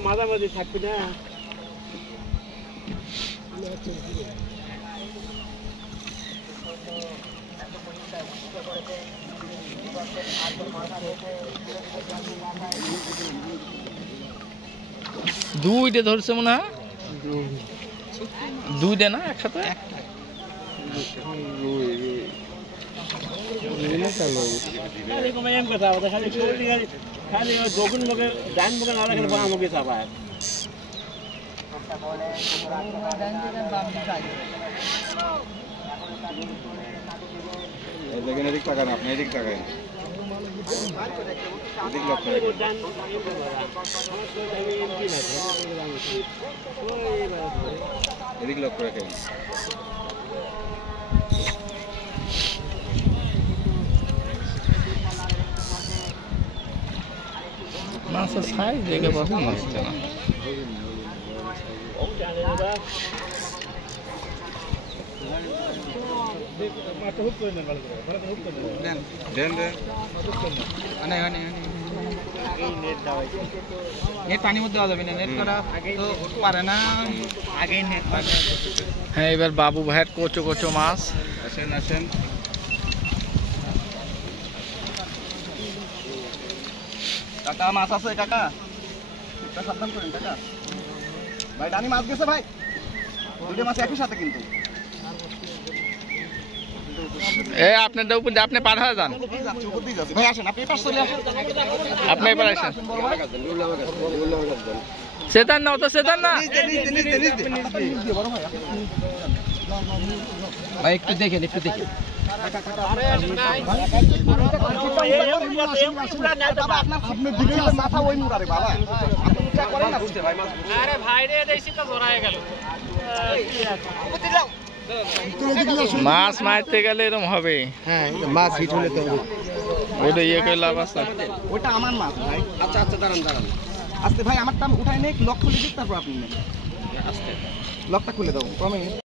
মাঝামাঝি থাকবি না দুইটা ধরছে মনে হয় দুইটা না একসাথে খালি দক্ষিণ মুখে ডান মুখে না রাখলে বাম মুখে চাপায় দেখেন এদিক তাকান আপনি এদিক তাকান এদিক লক্ষ্য এদিক লক্ষ্য রাখেন মাছের সাইজ দেখে পছন্দ হচ্ছে না নেট পানির মধ্যে দেওয়া যাবে না নেট করা তো পারে না আগেই নেট পাবে হ্যাঁ এবার বাবু ভাইয়ের কোচো কোচো মাছ আসেন আসেন কাকা মাছ আছে কাকা একটা সাবধান করেন কাকা ভাই ডানি মাছ গেছে ভাই দুটো মাছ একই সাথে কিন্তু এ আপনার উপর আপনি পার হয়ে যান ভাই আসেন আপনি পাশ চলে আসেন আপনি এবার আসেন সেতান না তো সেতান না ভাই একটু দেখেন মাথা ওই মুড়ারে বাবা আরে ভাই রে দেশি তো ধরায় গেল মাছ মারতে গেলে এরকম হবে হ্যাঁ মাছ হিট হলে তো ওটা ইয়ে করে লাভ আছে ওটা আমার মাছ ভাই আচ্ছা দাঁড়ান আস্তে ভাই আমারটা উঠাই নে লক খুলে দিক তারপর আপনি আস্তে লকটা খুলে দাও কমে